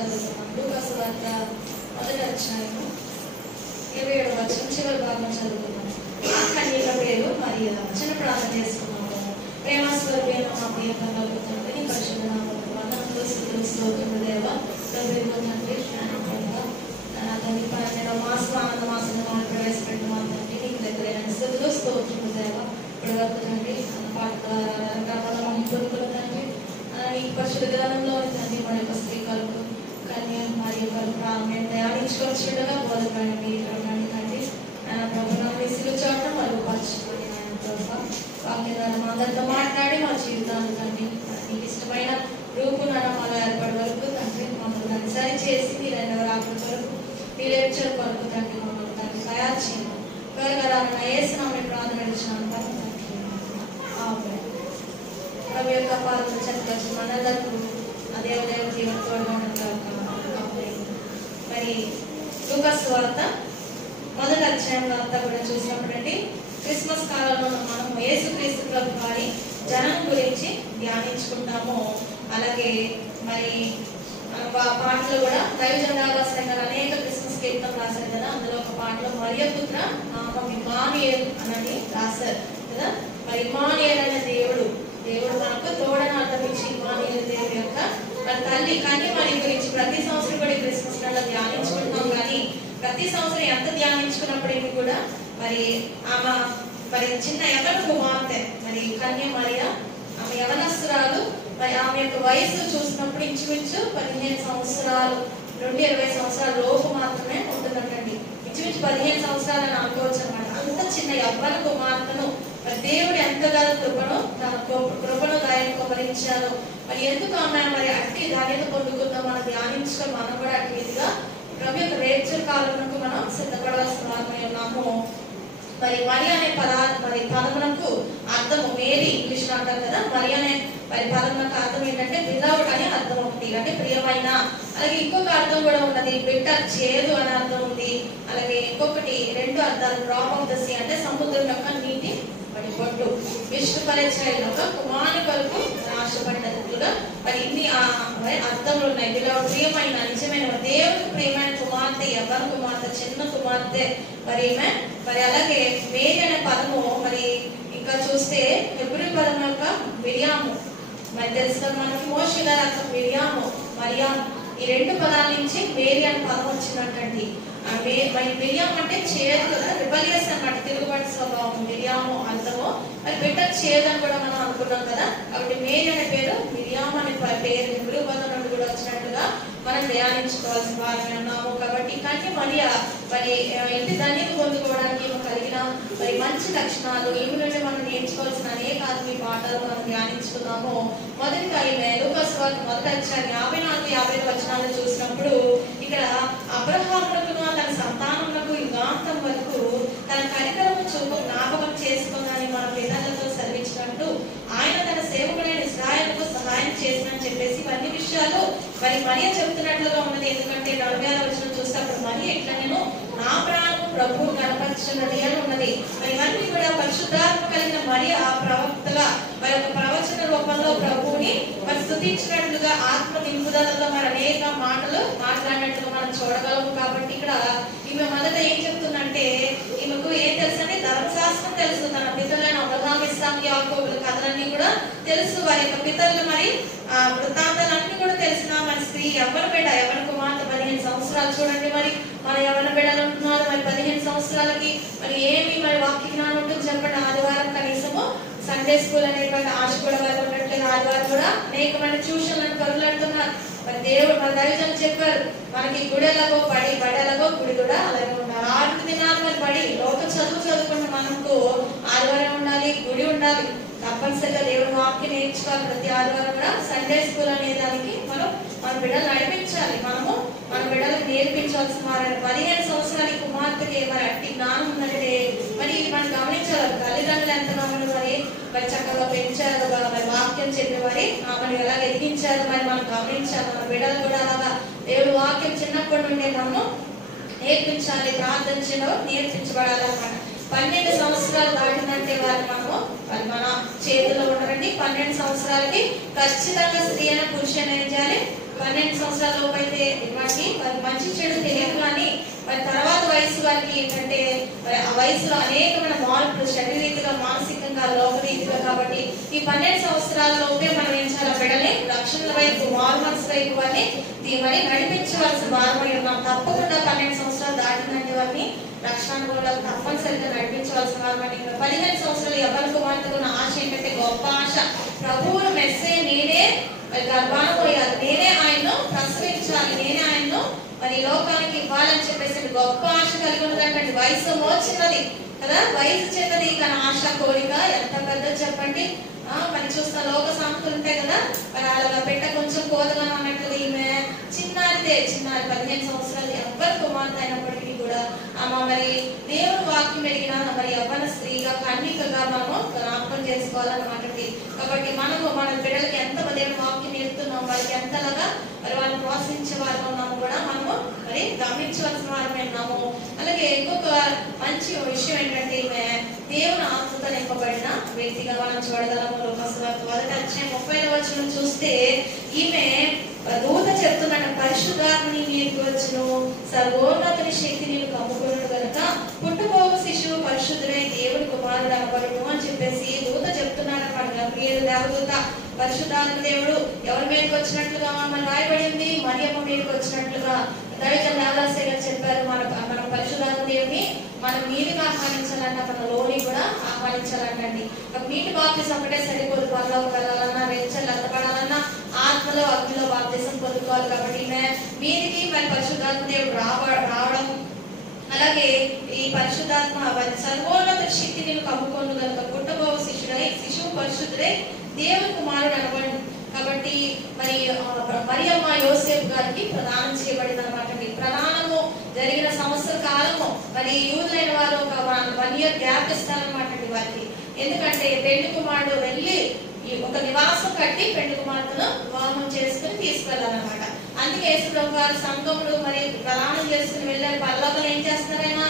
చదువుతున్నాం. లూకా సువార్త 1వ అధ్యాయము 27వ వచనం చివరి భాగం చదువుతున్నాం. ఆ కన్యక పేరు మరియ. చిన్న ప్రార్థన చేసుకున్నాము. ప్రేమ స్వరూపైన మా ప్రియ కలుగుతుంది నీ పరిశుద్ధ నామములో వందనములు స్తుతులు స్తోత్రములు దేవా. ప్రభువు తండ్రి తండ్రి పన్నెండవ మాసం ఆనంద మాసంలో ప్రవేశపెట్టిన మా తండ్రి నీకు దగ్గరైన స్తుతులు స్తోత్రములు దేవా. ఇప్పటి వరకు తండ్రి పాట ద్వారా తండ్రి ఈ పరిశుద్ధ గ్రంథంలో తండ్రి మన యొక్క స్త్రీ కలుపు కన్య మరియు మేము ధ్యానించుకొచ్చుండగా బోధపడి మీరు తండ్రి ప్రభుత్వం ఇసులు చూడటం మరియు పరచుకొని వాక్య ద్వారా మా అందరితో మాట్లాడి మా జీవితాన్ని తండ్రి మీకు ఇష్టమైన రూపునడం అలా ఏర్పడే వరకు తండ్రి మమ్మల్ని సరి చేసి మీరు ఎన్నో రాకుల వరకు మీరు ఏడ్చే వరకు తండ్రి మమ్మల్ని తండ్రి తయారు చేయడం త్వరగా వేసినామని ప్రార్థన ఇచ్చినాను ప్రభు యొక్క పాలన చెప్పవచ్చు మనలకు దేవదేవ జీవనతోడుగా మరి లూకా సువార్త 1వ అధ్యాయంలో అంతా కూడా చూసినప్పుడండి క్రిస్మస్ కాలంలో మనం యేసుక్రీస్తు ప్రభు వారి జనం గురించి ధ్యానించుకుంటాము. అలాగే మరి పాటలు కూడా దైవజనాలు సంఘాలు అనేక క్రిస్మస్ కీర్తనలు రాశారు కదా. అందులో ఒక పాటలో మరియ పుత్ర నామం ఇమ్మానుయేల్ అని రాశారు కదా. మరి ఇమ్మానుయేల్ అనే దేవుడు మనకు తోడని అర్థం ఇచ్చి ఇమ్మానుయేల్ దేవుడి యొక్క మరి తల్లి కన్యమరి గురించి ప్రతి సంవత్సరం కూడా క్రిస్మస్ నెలలో ధ్యానించుకుంటున్నాం. కానీ ప్రతి సంవత్సరం ఎంత ధ్యానించుకున్నప్పటికీ కూడా మరి ఆమె మరి చిన్న యవన కుమార్తె మరి కన్య మరియ ఆమె యవనస్తురాలు. మరి ఆమె యొక్క వయసు చూసినప్పుడు ఇంచుమించు 15 సంవత్సరాలు నుండి 20 సంవత్సరాల లోపు మాత్రమే ఉంటుందంటండి. ఇంచుమించు 15 సంవత్సరాలని అనుకోవచ్చు అనమాట. అంత చిన్న యవ్వన కుమార్తెను మరి దేవుడు ఎంతగా తన కృపను గాయని కుమరించాలో మరి ఎందుకు ఆమె మరి అట్టి ధాన్యత పొందుకుందాం మనం ధ్యానించుకొని మనం కూడా అట్టి విధిగా ప్రభు యొక్క రేచర్ కాలంలో మనం సిద్ధపడవలసిన వారమై ఉన్నాము. మరి మరి అనే పదమునకు అర్థము మేరీ ఇంగ్లీష్ లో అంటారు కదా. మరి అనే మరి పదమునకు అర్థం ఏంటంటే విదౌట్ అని అర్థం ఒకటి అంటే ప్రియమైన. అలాగే ఇంకొక అర్థం కూడా ఉన్నది బిట్టర్ చేదు అనే అర్థం ఉంది. అలాగే ఇంకొకటి 2 అర్థాలు డ్రాప్ ఆఫ్ ద సీ అంటే సముద్రం యొక్క నీటి మరి బొట్టు. విష్ణు పరిచయం ఒక కుమారుని కొరకు ఆశపడినట్లుగా మరి ఇన్ని అర్థములు ఉన్నాయి. విదౌట్ ప్రియమైన నిజమైన దేవుడికి ప్రియమైన కుమార్తె యవ్వన కుమార్తె చిన్న కుమార్తె మరి అలాగే మేరీ అనే పదము మరి ఇంకా చూస్తే హెబ్రీ పదం యొక్క మిరియాము మరి తెలుసు మనకి మోషే గారు అర్థం మిరియాము మరియాము ఈ 2 పదాల నుంచి మేరీ అనే పదం వచ్చినట్టండి. మరి మిరియాము అంటే చేదు కదా, రిబలియస్ అన్నమాట, తిరుగుబాటు స్వభావం మిరియాము అర్థము. మరి బెటర్ చేదు అని కూడా మనం అనుకున్నాం కదా. కాబట్టి మేరీ అనే పేరు మిరియాము అనే పేరు హెబ్రీ పదం నుండి కూడా వచ్చినట్టుగా మనం ధ్యానించుకోవాల్సిన వారమే ఉన్నాము. కాబట్టి కన్య మరియ మరి ఇంటి ధన్యత పొందుకోవడానికి కలిగిన మరి మంచి లక్షణాలు ఈమె నుండి మనం నేర్చుకోవాల్సిన అనేక ఆత్మీయ పాఠాలు మనం ధ్యానించుకున్నాము. మొదటిగా ఈమె లూకా సువార్త 1వ అధ్యాయం 54-55 వచనాలు చూసినప్పుడు ఇక్కడ అబ్రహామునకును తన సంతానమునకు యుగాంతం వరకు తన కనికరము చూపు జ్ఞాపకం చేసుకుందని మన పితరులతో సెలవించినట్టు ఆయన తన సేవకుడైన ఇశ్రాయేలుకు సహాయం చేసినని చెప్పేసి ఇవన్నీ విషయాలు మరి మరియ చెబుతున్నట్లుగా ఉన్నది. ఎందుకంటే 46వ వచనం చూస్తే అప్పుడు మరియ ఇట్లా నేను నా ప్రాణము ప్రభువు కనపరచున్నది అని ఉన్నది. మరి ఇవన్నీ కూడా పరిశుద్ధాత్మ కలిగిన మరియ ప్రవక్తగా మరి ఒక ప్రవచన రూపంలో ప్రభువుని మరి స్తుతించినట్లుగా ఆత్మ నింపుదలతో మరి అనేక మాటలు మాట్లాడినట్లుగా మనం చూడగలము. కాబట్టి ఇక్కడ ఈమె మొదట ఏం చెప్తుందంటే ఈమెకు ఏం తెలుసు అంటే ధర్మశాస్త్రం తెలుసు. తన పితరులైన అబ్రహాము ఇస్సాకు యాకోబుల కథలన్నీ కూడా తెలుసు. వారి యొక్క పితరులు మరి వృత్తాంతాలన్నీ కూడా తెలిసిన మరి స్త్రీ యవ్వన బిడ్డ యవ్వన కుమార్తె 15 సంవత్సరాలు చూడండి. మరి మన యవ్వన బిడ్డలు ఉంటున్నారు. మరి 15 సంవత్సరాలకి మరి ఏమి మరి వాక్య జ్ఞానం ఉంటుంది చెప్పండి. ఆదివారం కనీసము సండే స్కూల్ అనేటువంటి ఆశ కూడా వారు ఉన్నట్లుగా ఆదివారం కూడా అనేకమైన ట్యూషన్లను పరుగులాడుతున్నారు. మరి దేవుడు మన దైవజనం చెప్పారు మనకి గుడి ఎలాగో బడి ఎలాగో గుడి కూడా అలాగే ఉండాలి. 6 దినాలు మరి బడి లోక చదువుకుంటే మనకు ఆదివారం ఉండాలి, గుడి ఉండాలి. తప్పనిసరిగా దేవుడు వాక్యం నేర్చుకోవాలి. ప్రతి ఆదివారం కూడా సండే స్కూల్ అనే దానికి మన బిడ్డలు నడిపించాలి. మనము మన బిడ్డలకు నేర్పించాల్సిన వారు 15 సంవత్సరాల కుమార్తెకి మరి అట్టి జ్ఞానం ఉన్నట్టే మరి మనం గమనించాలి. తల్లిదండ్రులు ఎంత మరి చక్కగా పెంచారు, మరి వాక్యం చెప్పేవారి ఆమెను ఎలా ఎదిగించారు మరి మనం గమనించాలి. మన బిడ్డలు కూడా అలాగా దేవుడు వాక్యం చిన్నప్పటి నుండి మనము నేర్పించాలి. ప్రార్థించడం నేర్పించబడాలన్నమాట. 12 సంవత్సరాలు దాటినంటే మనము మరి మన చేతిలో ఉండరండి. 12 సంవత్సరాలకి ఖచ్చితంగా స్త్రీ అయిన పురుషుని ఏం చేయాలి 12 సంవత్సరాల లోపు అయితే ఇటువంటి మంచి చెడు తెలియదు, కానీ మరి తర్వాత వయసు వారికి ఏంటంటే ఆ వయసులో అనేకమైన మార్పులు శరీరీతిగా, మానసికంగా, లోకరీతిగా. కాబట్టి ఈ 12 సంవత్సరాల లోపే మనం ఏం చేయాలి? బిడ్డని రక్షణ వైపు, మారుమనసు వైపు వారిని మరి నడిపించవలసిన వారమై ఉన్నాం. తప్పకుండా 12 సంవత్సరాలు దాటినంటే వారిని రక్షణ కూడా తప్పనిసరిగా నడిపించవలసిన వారమని. 15 సంవత్సరాలు యవ్వన కుమార్తెకు ఉన్న ఆశ ఏంటంటే గొప్ప ఆశ, ప్రభువు మెస్సయ్య నేనే గర్భాన పోయాలి, నేనే ఆయన్ను ప్రసవించాలి, నేనే ఆయన్ను మరి లోకానికి ఇవ్వాలని చెప్పేసి గొప్ప ఆశ కలిగి ఉన్నదంటే వయసు మోచినది కదా, వయసు చిన్నది కానీ ఆశ, కోరిక ఎంత పెద్ద చెప్పండి. మరి చూస్తున్న లోక సామెతలు ఉంటాయి కదా, మరి అలాగా పెట్ట కొంచెం కోదగా అన్నట్లుగా ఈమె చిన్నారిదే, చిన్నారి 15 సంవత్సరాలు యవ్వన కుమార్తె అయినప్పటికీ కూడా ఆమె మరి దేవుని వాక్యం ఎరిగిన మరి యవ్వన స్త్రీగా, కన్నికగా మనము జ్ఞాపకం చేసుకోవాలన్నమాట. కాబట్టి మనము మన బిడ్డలకి ఎంత దేవుని వాక్యం ఎత్తున్నాం, వారికి ఎంతలాగా మరి వాళ్ళని ప్రోత్సహించే వారు ఉన్నాము కూడా మనము మరి గమనించవలసిన వారమే ఉన్నాము. అలాగే ఇంకొక మంచి విషయం ఏంటంటే ఈమె దేవుని ఆత్మతో నింపబడిన వ్యక్తిగా మనం చూడగలము. మొదటి అధ్యాయం 30వ వచనం చూస్తే ఈమె దూత చెప్తున్న పరిశుద్ధాత్మని నీకు వచ్చును, సర్వోన్నతుని శక్తి నీకు కమ్ముకున్నాడు కనుక పుట్టబోవు శిశువు పరిశుద్ధుడై దేవుని కుమారుడు అనబడును అని చెప్పేసి దూత చెప్తున్నాడు అనమాట. ప్రియుడు దేవదూత పరిశుద్ధాత్మ దేవుడు ఎవరి మీదకి వచ్చినట్లుగా మనం రాయబడింది, మరియమ్మ మీదకి వచ్చినట్లుగా దైవజనులు దేవదాసయ్య గారు చెప్పారు. మన పరిశుద్ధాత్మ దేవుని మనం నీటిని ఆహ్వానించాలంట, మన లోని కూడా ఆహ్వానించాలంటండి. నీటి బాప్తిసం ఒకటే సరిపోదు, పరలోకి వెళ్ళాలన్నా, వెచ్చలు అద్దపడాలన్నా ఆత్మలో అగ్నిలో బాప్తిసం పొందుకోవాలి. కాబట్టి మీదికి మరి పరిశుద్ధాత్మ దేవుడు రావడం, అలాగే ఈ పరిశుద్ధాత్మ సర్వోన్నత శక్తి నేను కమ్ముకోను కనుక పుట్టబోవు శిశువు పరిశుద్ధుడై దేవుని కుమారుడు అనబడి. కాబట్టి మరి మరియమ్మ యోసేపు గారికి ప్రదానం చేయబడింది అనమాట. ప్రదానము జరిగిన సంవత్సర కాలము మరి యూదులైన వారు ఒక 1 year గ్యాప్ ఇస్తారనమాట వారికి. ఎందుకంటే పెళ్లి కుమారుడు వెళ్ళి ఒక నివాసం కట్టి పెళ్లి కుమార్తెను వివాహం చేసుకుని తీసుకెళ్లాలన్నమాట. అందుకే యేసుప్రభు గారు సంఘములు మరి ప్రదానం చేసుకుని వెళ్ళారు. పరలోకంలో ఏం చేస్తున్నారైనా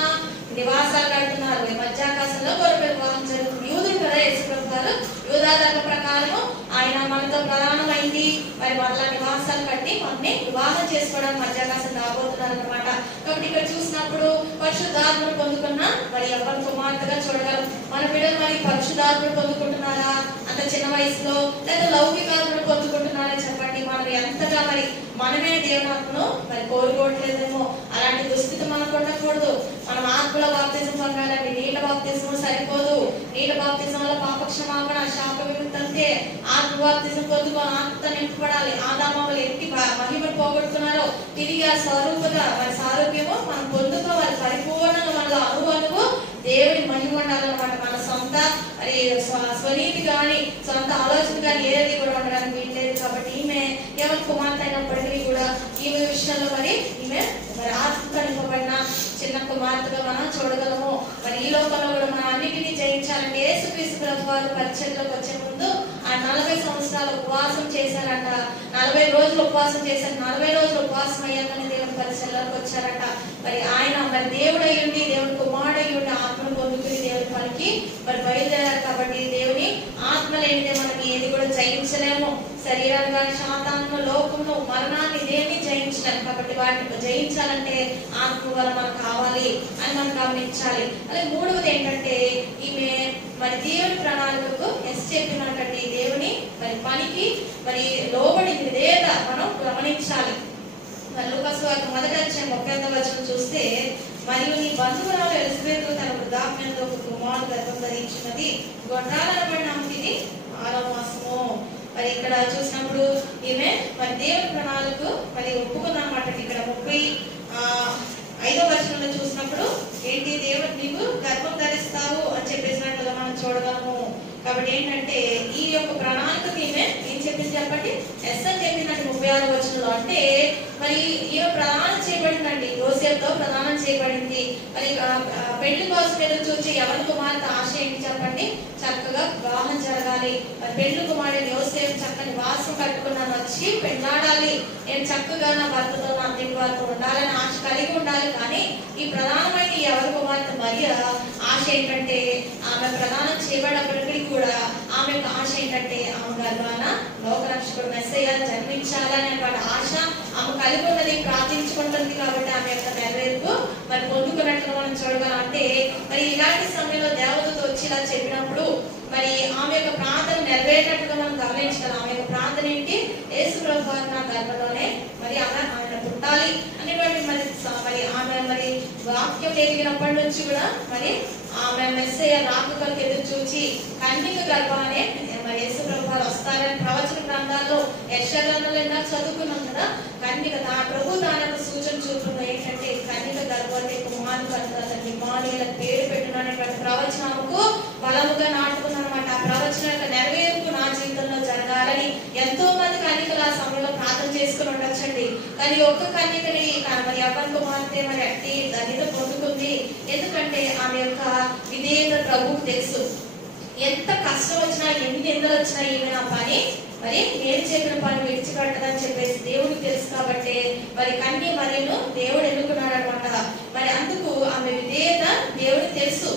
నివాసాలు కడుతున్నారు. మధ్యాకాశంలో గొర్రె వివాహం జరుగుతుంది. యూదులు కదా యేసుప్రభు గారు, యూదాధర్మ ప్రకారము ఆయన మనతో ప్రధానమైంది. మరి మళ్ళా నివాసాలు కట్టి మనని వివాహం చేసుకోవడానికి మధ్యాకాశం రాబోతున్నారు అనమాట. కాబట్టి ఇక్కడ చూసినప్పుడు పరిశుద్ధాత్మను పొందుకున్న మరి యవ్వన కుమార్తెగా చూడగలం. మన బిడ్డలు మరి పరిశుద్ధాత్మను పొందుకుంటున్నారా అంత చిన్న వయసులో, లేదా లౌకికాత్మను పొందుకుంటున్నారా చెప్పండి. మనం ఎంతగా మరి మనమే దేవునాత్మను మరి కోరుకోవట్లేదేమో. అలాంటి దుస్థితి మనకు ఉండకూడదు. మనం ఆత్మల బాప్తిజం పొందాలండి. నీళ్ళ బాప్తిజం సరిపోదు. నీళ్ళ బాప్తిజం వల్ల పాపక్షమాపణ, శాప విముక్తి అంతే. ఆత్మ బాప్తిజం పొందుకో, ఆత్మ నింపబడాలి. ఆదామలు ఎట్టి మహిమను పోగొడుతున్నారో తిరిగి ఆ స్వరూపగా మరి సారూప్యము మనం పొందుకోవాలి. పరిపూర్ణంగా మనలో అనుభవము దేవుని మహిమ ఉండాలన్నమాట. మన సొంత మరి స్వనీతి కానీ సొంత ఆలోచన కానీ ఏది కూడా ఉండడానికి వీల్లేదు. కాబట్టి ఈమె ఎవరి కుమార్తె అయినప్పటికీ కూడా ఈమె విషయంలో మరి ఈమె మరి ఆత్మ నింపబడిన చిన్న కుమార్తెగా మనం చూడగలము. మరి ఈ లోకంలో కూడా మనం అన్నిటినీ జయించాలంటే యేసుక్రీస్తు ప్రభు వారు పరిచర్యలోకి వచ్చే ముందు ఆ 40 సంవత్సరాలు ఉపవాసం చేశారంట. 40 రోజులు ఉపవాసం చేశారు. 40 రోజులు ఉపవాసం అయ్యాకని దేవుని పరిచర్యలోకి వచ్చారట. మరి ఆయన మరి దేవుడు అయ్యుండి, దేవుని కుమారుడు అయ్యుండి ఆత్మను పొందుకుని దేవుని పనికి మరి బయలుదేరారు. కాబట్టి దేవుని ఆత్మ లేనిదే మనకి ఏది కూడా జయించలేము. శరీరాన్ని కానీ, శాతాన్ని, లోకమును, మరణాన్ని దేన్ని జయించలేము. కాబట్టి వాటిని జయించాలంటే ఆత్మ వల్ల మనకు కావాలి అని మనం గమనించాలి. అలాగే మూడవది ఏంటంటే ఈమె మరి దేవుని ప్రణాళికకు ఎస్ చెప్పినటువంటి దేవుని మరి పనికి మరి లోబడి విధేయత మనం గమనించాలి. లూకాసు వార్త మొదటి అధ్యాయం 31వ వచనం చూస్తే, మరియు నీ బంధువురాలు ఎలిజబెతు తన వృద్ధాప్యంలో ఒక కుమారుడు గర్భం ధరించినది, గొడ్రాలనబడిన ఇది 6వ మాసము. మరి ఇక్కడ చూసినప్పుడు ఈమె మరి దేవుని ప్రణాళికకు మరి ఒప్పుకుందన్నమాట. ఇక్కడ 35వ వచనంలో చూసినప్పుడు ఏంటి, దేవుడు నీకు గర్భం ధరిస్తావు అని చెప్పేసినట్లుగా మనం చూడగలము. కాబట్టి ఏంటంటే ఈ యొక్క ప్రణాళికకు ఈమె ఏం చెప్పింది చెప్పండి, ఎస్ అని చెప్పిందండి 36వ వచనంలో. అంటే మరి ఈమె ప్రదానం చేయబడిందండి, యోసేపుతో ప్రదానం చేయబడింది. మరి పెళ్లి కోసం ఎదురు చూసి ఎవరి కుమార్తె ఆశ ఏంటి చెప్పండి, చక్కగా వివాహం జరగాలి. మరి పెళ్లి కుమారుడు యోసేపు చక్కని వాసం కట్టుకున్నాను, వచ్చి పెళ్ళాడాలి, నేను చక్కగా నా భర్తతో నా అద్దెకి వారితో ఉండాలని ఆశ కలిగి ఉండాలి. కానీ ఈ ప్రధానమైన ఎవరి కుమార్తె మరియా ఆశ ఏంటంటే, ఆమె ప్రదానం చేయబడినప్పటికీ కూడా ఆమె ఆశ ఏంటంటే ఆమె గర్భాన లోక రక్షకుడు మెస్సయ్య జన్మించాలని ఆశ కలిగి ఉన్నది ప్రార్థించుకుంటుంది కాబట్టి ఆమె యొక్క నెరవేర్పు మరి పొందుకున్నట్లుగా మనం చూడగలం. అంటే మరి ఇలాంటి సమయంలో దేవదూత వచ్చి ఇలా చెప్పినప్పుడు మరి ఆమె యొక్క ప్రార్థన నెరవేరినట్టుగా మనం గమనించాలి. ఆమె యొక్క ప్రార్థన ఏంటి? యేసు ప్రభువు నా గర్భంలోనే మరి ఆమె పుట్టాలి అనేటువంటి మరి ఆమె మరి వాక్యం ఎదిగినప్పటి నుంచి కూడా మరి ఆమె మెస్సయ్య రాకకు ఎదురు చూచి కన్యక గర్భానే మరి యేసు ప్రభువు వస్తారని ప్రవచన గ్రంథాల్లో యెషయా గ్రంథంలో ఎలా చదువుకున్నాం కదా. కన్యక ప్రభు దానికి సూచన చూపుతుంది ఏంటంటే కన్యక గర్భవతి కుమారుడు కలుగుతాడని ఇమ్మానుయేలు పేరు పెట్టుననేటువంటి ప్రవచనముకు బలముగా నాటుకుందనమాట. ఆ ప్రవచన యొక్క నెరవేర్పు నా జీవితంలో జరగాలని ఎంతో మంది కన్యకలు ఆ సమయంలో ప్రార్థన చేసుకుని ఉండొచ్చండి. కానీ ఒక్క కన్యకని మరి యవ్వన కుమార్తె మరి అట్టి ధన్యత పొందుకుంది. ఎందుకంటే ఆమె యొక్క విధేయత ప్రభువుకు తెలుసు. ఎంత కష్టం వచ్చినా ఎన్ని నిందలు వచ్చినా ఈమె నా పని మరి నేను చెప్పిన పని విడిచిపెట్టదని చెప్పేసి దేవుడికి తెలుసు. కాబట్టి మరి కన్య మరియును దేవుడు ఎన్నుకున్నాడు అనమాట. మరి అందుకు ఆమె విధేయత దేవుడికి తెలుసు.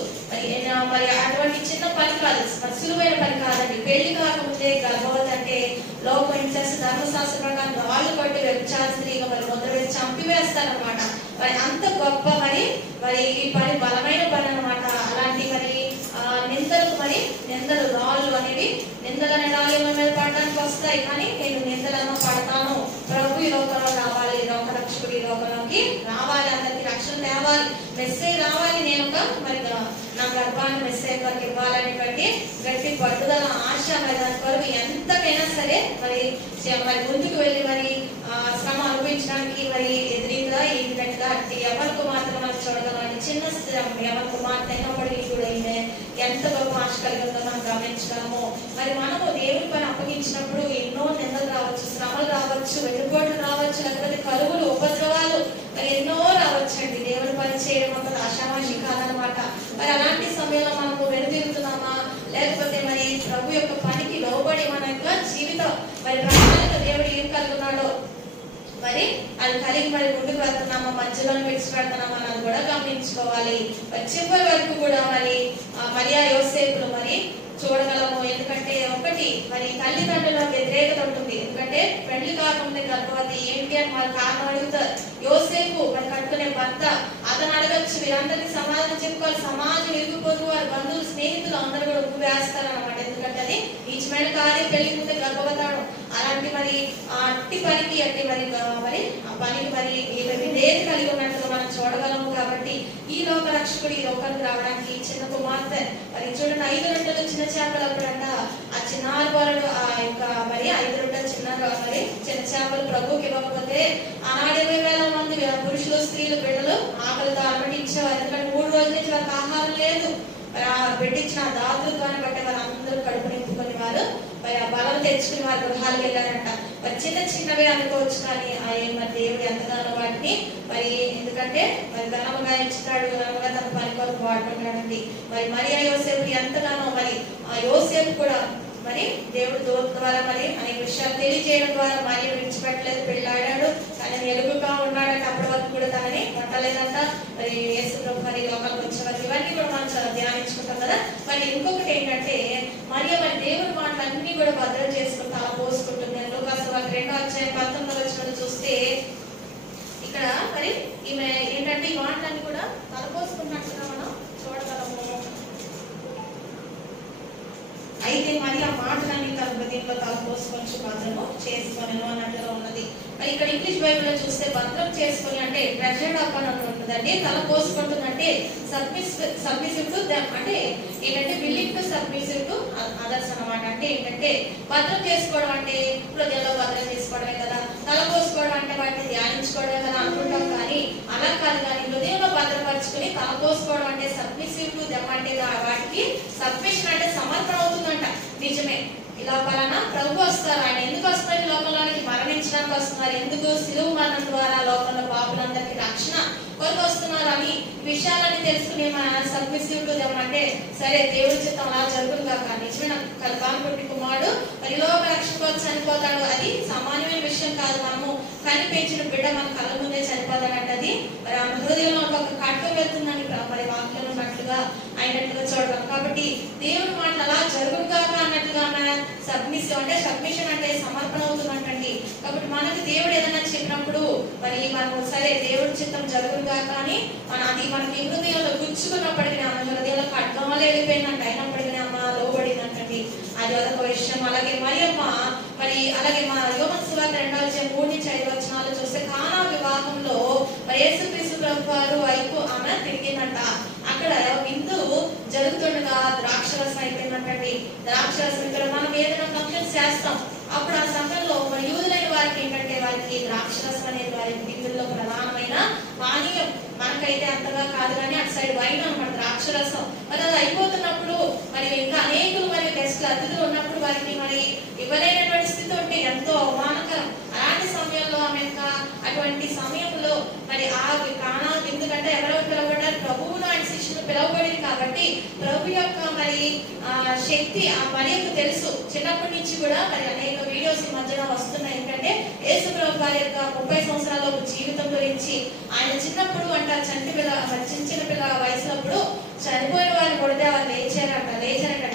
మరి అటువంటి చిన్న పని కాదు, మరి సులువైన పని కాదండి. పెళ్లి కాకముందే గర్భవతి అంటే లోకం ఇంట్రెస్ట్ ధర్మశాస్త్ర ప్రకారం రాళ్ళు కొట్టి వ్యభిచారిగా మరి ముద్ర వేసి చంపివేస్తారనమాట. మరి అంత గొప్ప మరి ఈ పని బలమైన పని అనమాట. అలాంటి మరి నిందలు రాళ్ళు అనేవి నిందలు అనేవి మన మీద పడడానికి వస్తాయి. కానీ నేను నిందలను పడతాను. ప్రభు ఈ లోకంలో రావాలి, లోక రక్షకుడు ఈ లోకంలోకి రావాలి, అందరికి రక్షణ తేవాలి, మెస్సేజ్ రావాలి, నేను మరి నా గర్భాన్ని మెస్సేజ్ వరకు ఇవ్వాలనేటువంటి గట్టి పట్టుదల ఆశ మరి దాని కొరకు ఎంతకైనా సరే మరి ముందుకు వెళ్ళి మరి శ్రమ అనుభవించడానికి మరి ఎదురీగా ఏంటంటే అట్టి ఎవరికి మాత్రం మనం చూడగలం. చిన్న ఎవరి కుమార్తె అయినప్పటికీ కూడా ఈమె ఎంత గొప్ప ఆశ కలిగిందో మనం గమనించగలము. మరి మనము దేవుని పని అప్పగించినప్పుడు ఎన్నో నిందలు రావచ్చు, శ్రమలు రావచ్చు, వెనుకోట్లు రావచ్చు, లేకపోతే కరువులు ఉపద్రవాలు మరి ఎన్నో రావచ్చు అండి. దేవుని పని చేయడం అంత ఆషామాషి కాదనమాట. మరి అలాంటి సమయంలో మనము వెనుదిరుగుతున్నామా, లేకపోతే మరి ప్రభు యొక్క పనికి లోబడి మన యొక్క జీవితం మరి ప్రణాళిక దేవుడు ఏం కలుగున్నాడో మరి అది కలిగి మరి ముందుకు వెళ్తున్నామా, మధ్యలో విడిచిపెడుతున్నామా అన్నది కూడా గమనించుకోవాలి. మరి చివరి వరకు కూడా మరి మరియా యోసేపులు మరి చూడగలము. ఎందుకంటే ఒకటి మరి తల్లిదండ్రుల వ్యతిరేకత ఉంటుంది. ఎందుకంటే పెళ్లి కాకుండా గర్భవతి ఏంటి అని మరి కారణం అడుగుతారు. యోసేపు మరి కట్టుకునే భర్త అతను అడగచ్చు, వీరందరికీ సమాధానం చెప్పుకోవాలి. సమాజం ఇరుగుపోతూ వారి బంధువులు స్నేహితులు అందరూ కూడా ఉప్పు వేస్తారు అనమాట. ఎందుకంటే అది నీచమైన కార్యం, పెళ్లి ముందే గర్భవతాడు. అలాంటి మరి అట్టి పనికి అంటే మరి ఆ పనికి మరి విధేయత కలిగి ఉన్నట్టుగా మనం చూడగలము. కాబట్టి ఈ లోక రక్షకుడు ఈ లోకానికి రావడానికి చిన్న కుమార్తె మరి చూడండి 5 రొట్టెలు చిన్న చేపలు అప్పుడంట ఆ చిన్నారి వాళ్ళు ఆ యొక్క మరి 5 రొట్టెలు మరి చిన్న చేపలు ప్రభుకి ఇవ్వకపోతే ఆనాడు 20,000 మంది పురుషులు స్త్రీలు బిడ్డలు ఆకలితో అలమటించేవారు. ఎందుకంటే 3 రోజుల నుంచి వారికి ఆహారం లేదు. మరి ఆ బిడ్డించిన దాతృత్వాన్ని బట్టి వారు అందరూ కడుపు నింపుకుని వారు మరి ఆ బలం తెచ్చుకుని వారు గృహాలు వెళ్ళారంట. మరి చిన్నవే అనుకోవచ్చు, కానీ మరి దేవుడు ఎంతగానో వాటిని మరి ఎందుకంటే మరి ఘనముగా ఇచ్చుతాడు, ఘనముగా తన పని కొరకు వాడుకుంటాడండి. మరి మరియా యోసేపు ఎంతగానో మరి ఆ యోసేపు కూడా మరి దేవుడు దూత ద్వారా మరి అనేక విషయాలు తెలియజేయడం ద్వారా మరి విడిచిపెట్టలేదు, పెళ్ళాడాడు, కానీ ఎలుగుగా ఉన్నాడంటే అప్పటి వరకు కూడా తనని పట్టలేదంట. మరి యేసు ప్రభు మరి లోకాలకు వచ్చే వరకు ఇవన్నీ కూడా మనం చాలా ధ్యానించుకుంటాం కదా. మరి ఇంకొకటి ఏంటంటే మరి దేవుని మాటలన్నీ కూడా భద్రం చేసుకుని తల పోసుకుంటుంది. లూకాసు 2:19 చూస్తే ఇక్కడ మరి ఈమె ఏంటంటే ఈ మాటలన్నీ కూడా తల పోసుకున్నట్టుగా మనం చూడగలము. అయితే మరి ఆ మాటలన్నీ తన దీంట్లో తల పోసుకొని భద్రము చేసుకొని అన్నట్టుగా ఉన్నది. మరి ఇక్కడ ఇంగ్లీష్ బైబిల్లో చూస్తే భద్రం చేసుకొని అంటే ట్రెజర్డ్ అప్ అని ఉంటుందండి. తల పోసుకుంటుందంటే సబ్మిసివ్ టు దెమ్, అంటే ఏంటంటే willing to submissive to others అన్నమాట. అంటే ఏంటంటే భద్రం చేసుకోవడం అంటే హృదయంలో భద్రం చేసుకోవడమే కదా, తల పోసుకోవడం అంటే వాటిని ధ్యానించుకోవడమే కదా అనుకుంటాం. కానీ అలా కాదు. కానీ హృదయంలో భద్రపరుచుకుని తల పోసుకోవడం అంటే సబ్మిసివ్ టు దెమ్ అంటే వాటికి సబ్మిషన్ అంటే సమర్పణ అవుతుందంట. నిజమే, ఇలా పలానా ప్రభు వస్తారు, ఆయన ఎందుకు వస్తారు లోకంలోనికి మరణించడానికి వస్తున్నారు, ఎందుకు సిలువ మరణం ద్వారా లోకంలో పాపులందరికీ రక్షణ కొరకు వస్తున్నారు అని విషయాలని తెలుసుకుని మన సబ్మిసివ్ టు దెమ్ అంటే సరే దేవుడి చిత్తం అలా జరుగుతుంది కాక నిజమైన కల్పాన్ పుట్టి కుమారుడు మరి లోక రక్షణ కొరకు చనిపోతాడు. అది సామాన్యమైన విషయం కాదు. మనము కనిపించిన బిడ్డ మన కళ్ళ ముందే చనిపోతానంటది. మరి ఆమె హృదయంలో ఒక కట్టు వెళ్తుందని మరి వాక్యం ఉన్నట్లుగా అయినట్లుగా చూడగలం. కాబట్టి దేవుని మాటలు అలా జరుగుగాక అన్నట్లుగా ఆమె సబ్మిషన్ అంటే సమర్పణ అవుతుందంటండి. కాబట్టి మనకి దేవుడు ఏదైనా చెప్పినప్పుడు మరి మనం సరే దేవుడి చిత్తం జరుగుగా కానీ అది మనకి హృదయంలో గుచ్చుకున్నప్పటికీ ఆమె హృదయంలో ఖడ్గంలో వెళ్ళిపోయిందంట. అయినప్పటికీ అమ్మ లోబడిందంటండి. అది అదొక విషయం. అలాగే మరియమ్మ మరి అలాగే మా యోహాను సువార్త 2:3-5 వచనాలు చూస్తే కానా వివాహంలో మరి యేసుక్రీస్తు ప్రభువారు వైపు ఆమె తిరిగిందంట. అక్కడ విందు జరుగుతుండగా ద్రాక్షరసం అయిపోయిందంటండి. ద్రాక్షరసం ఇక్కడ మనం ఏదైనా ఫంక్షన్స్ చేస్తాం, అప్పుడు ఆ సమయంలో మరి యూదులైన వారికి ఏంటంటే వారికి ద్రాక్షరసం అనేది వారి విందుల్లో ప్రధానమైన పానీయం. మనకైతే అంతగా కాదు కానీ అటు సైడ్ వైన్ అన్నమాట ద్రాక్షరసం. మరి అది అయిపోతున్నప్పుడు మరి ఇంకా అనేకులు మరి గెస్ట్లు అతిథులు ఉన్నప్పుడు వారికి మరి ఇవ్వలేనటువంటి స్థితి ఉంటే ఎంతో అవమానకరం. అలాంటి సమయంలో ఆమె అటువంటి సమయంలో మరి ఆ కానా విందు కంటే ఎవరో పిలవబడ్డారు, ప్రభువును ఆయన శిష్యులు పిలవబడింది. కాబట్టి ప్రభు యొక్క మరి శక్తి ఆ మరియకు తెలుసు. చిన్నప్పటి నుంచి కూడా మరి అనేక వీడియోస్ ఈ మధ్యన వస్తున్నాయి. ఎందుకంటే యేసు ప్రభు వారి యొక్క 30 సంవత్సరాల జీవితం గురించి ఆయన చిన్నప్పుడు అంట చిన్న పిల్ల వయసులప్పుడు చనిపోయిన వారిని కొడితే వారు లేచారంట